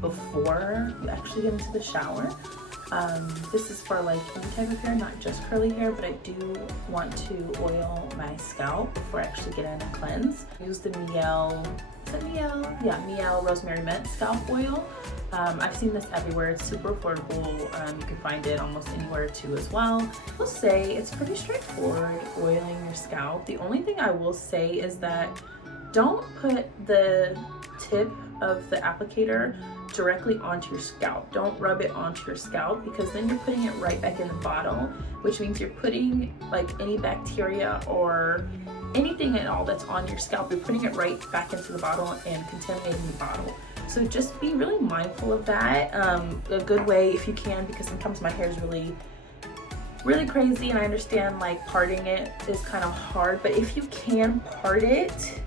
before you actually get into the shower. This is for like any type of hair, not just curly hair, but I do want to oil my scalp before I actually get in and cleanse. I use the Mielle, is it Mielle? Yeah, Mielle Rosemary Mint Scalp Oil. I've seen this everywhere. It's super affordable. You can find it almost anywhere too as well. I will say it's pretty straightforward oiling your scalp. The only thing I will say is that don't put the tip of the applicator directly onto your scalp. Don't rub it onto your scalp, because then you're putting it right back in the bottle, which means you're putting like any bacteria or anything at all that's on your scalp, you're putting it right back into the bottle and contaminating the bottle. So just be really mindful of that. A good way, if you can, because sometimes my hair is really crazy, and I understand like parting it is kind of hard, but if you can part it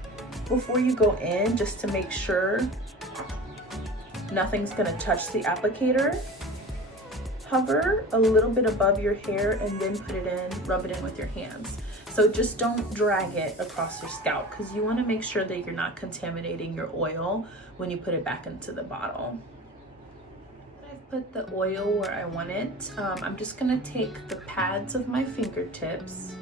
before you go in, just to make sure nothing's gonna touch the applicator, hover a little bit above your hair and then put it in, rub it in with your hands. So just don't drag it across your scalp, because you want to make sure that you're not contaminating your oil when you put it back into the bottle. I've put the oil where I want it. I'm just gonna take the pads of my fingertips.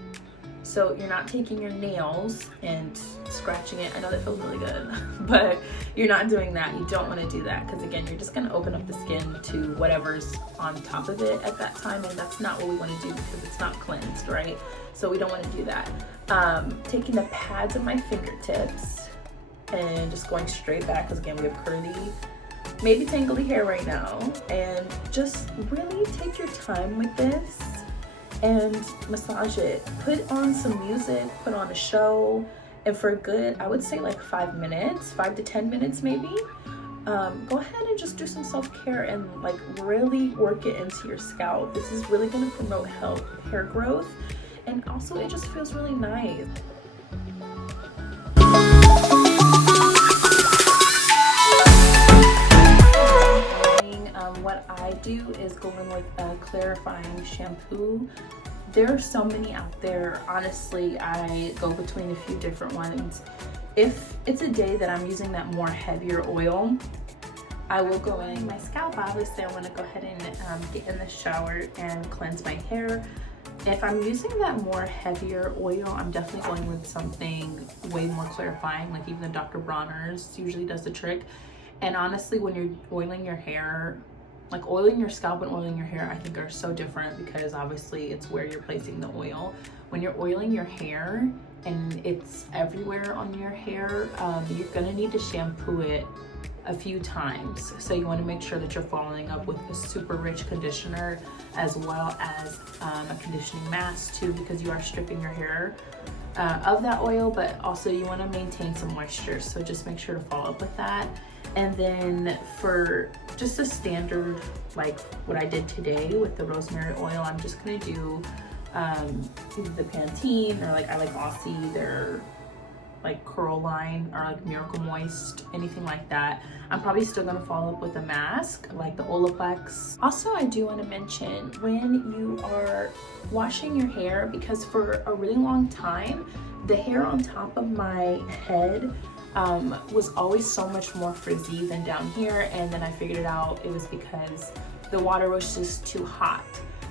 So you're not taking your nails and scratching it. I know that feels really good, but you're not doing that. You don't want to do that, because again, you're just going to open up the skin to whatever's on top of it at that time, and that's not what we want to do, because it's not cleansed, right? So we don't want to do that. Taking the pads of my fingertips and just going straight back, because again, we have curly, maybe tangly hair right now, and just really take your time with this and massage it. Put on some music, put on a show, and for a good, I would say like 5 minutes, 5 to 10 minutes maybe, go ahead and just do some self-care and like really work it into your scalp. This is really going to promote hair growth, and also it just feels really nice. What I do is go in with a clarifying shampoo. There are so many out there. Honestly, I go between a few different ones. If it's a day that I'm using that more heavier oil, I will go in my scalp. Obviously, I want to go ahead and get in the shower and cleanse my hair. If I'm using that more heavier oil, I'm definitely going with something way more clarifying, like even the Dr. Bronner's usually does the trick. And honestly, when you're oiling your hair, like oiling your scalp and oiling your hair, I think are so different, because obviously it's where you're placing the oil. When you're oiling your hair and it's everywhere on your hair, you're gonna need to shampoo it a few times. So you want to make sure that you're following up with a super rich conditioner, as well as a conditioning mask too, because you are stripping your hair of that oil, but also you want to maintain some moisture. So just make sure to follow up with that. And then for just a standard, like what I did today with the rosemary oil, I'm just gonna do either the Pantene, or like I like Aussie, their like curl line, or like Miracle Moist, anything like that. I'm probably still gonna follow up with a mask like the Olaplex. Also, I do want to mention, when you are washing your hair, because for a really long time the hair on top of my head was always so much more frizzy than down here, and then I figured it out, it was because the water was just too hot.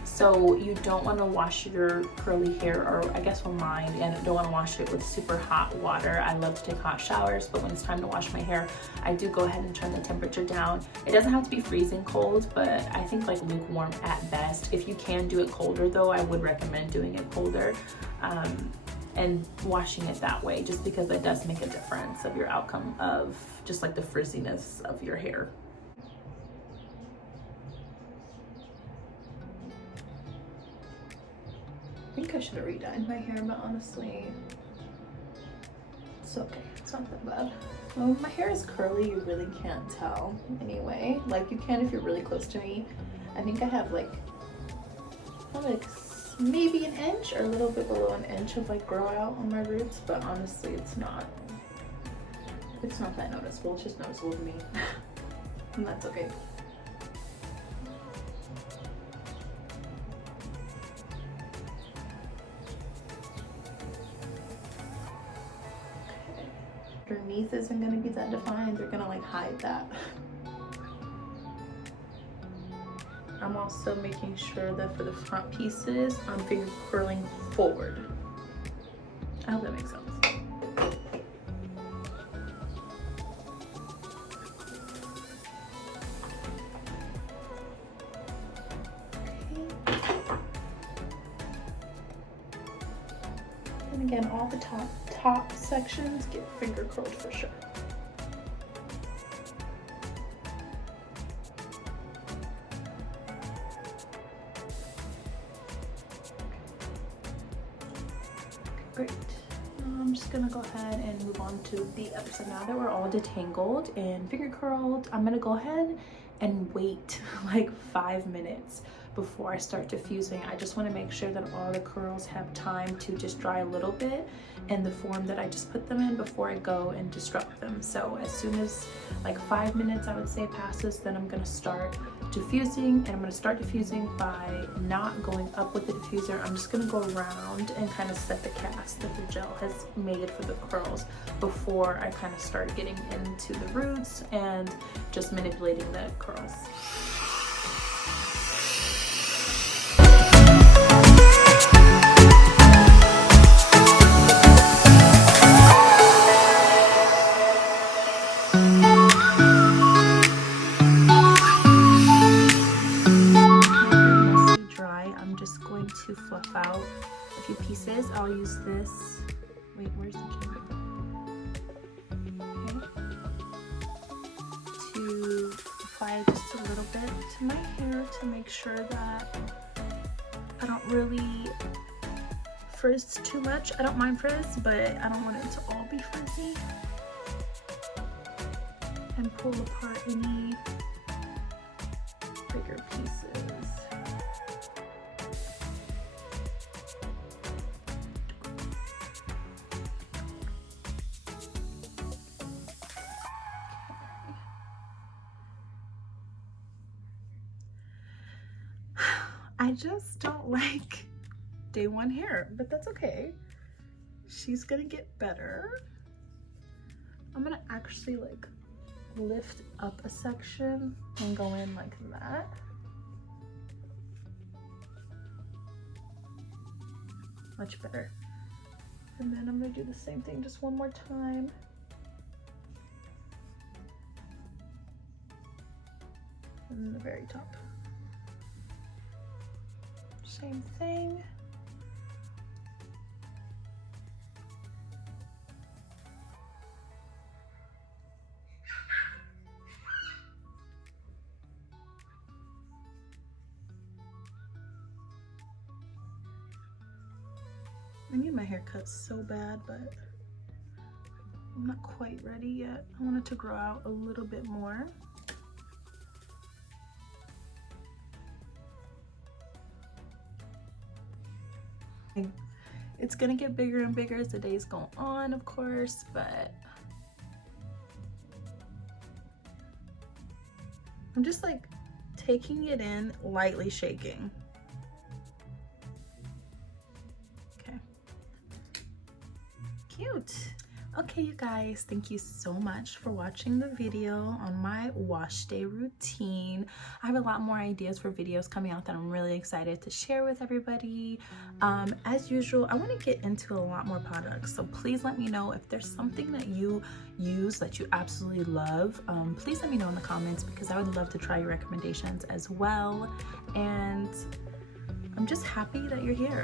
So you don't want to wash your curly hair, or I guess for mine, and don't want to wash it with super hot water. I love to take hot showers, but when it's time to wash my hair, I do go ahead and turn the temperature down. It doesn't have to be freezing cold, but I think like lukewarm at best. If you can do it colder though, I would recommend doing it colder. And washing it that way, just because that does make a difference of your outcome of just like the frizziness of your hair. I think I should have redyed my hair, but honestly, it's okay. It's not that bad. Well, my hair is curly, you really can't tell anyway. Like you can if you're really close to me. I think I have like maybe an inch or a little bit below an inch of like grow out on my roots, but honestly it's not that noticeable. It's just noticeable to me. And that's okay. Underneath isn't going to be that defined. They're going to like hide that. I'm also making sure that for the front pieces, I'm finger curling forward. I hope that makes sense. And again, all the top sections get finger curled for sure. Great. I'm just gonna go ahead and move on to the other side. Now that we're all detangled and finger curled, I'm gonna go ahead and wait like 5 minutes before I start diffusing. I just want to make sure that all the curls have time to just dry a little bit in the form that I just put them in before I go and disrupt them. So as soon as like 5 minutes, I would say, passes, then I'm going to start diffusing, and I'm going to start diffusing by not going up with the diffuser. I'm just going to go around and kind of set the cast that the gel has made for the curls before I kind of start getting into the roots and just manipulating the curls. To fluff out a few pieces. I'll use this. Wait, where's the camera? Okay. To apply just a little bit to my hair to make sure that I don't really frizz too much. I don't mind frizz, but I don't want it to all be frizzy. And pull apart any bigger pieces. I just don't like day one hair, but that's okay. She's gonna get better. I'm gonna actually like lift up a section and go in like that. Much better. And then I'm gonna do the same thing just one more time. And then the very top. Same thing. I need my hair cut so bad, but I'm not quite ready yet. I want it to grow out a little bit more. It's gonna get bigger and bigger as the days go on, of course, but I'm just like taking it in, lightly shaking. Okay. Cute. Okay, you guys, thank you so much for watching the video on my wash day routine. I have a lot more ideas for videos coming out that I'm really excited to share with everybody. As usual, I want to get into a lot more products, so please let me know if there's something that you use that you absolutely love. Please let me know in the comments, because I would love to try your recommendations as well. And I'm just happy that you're here.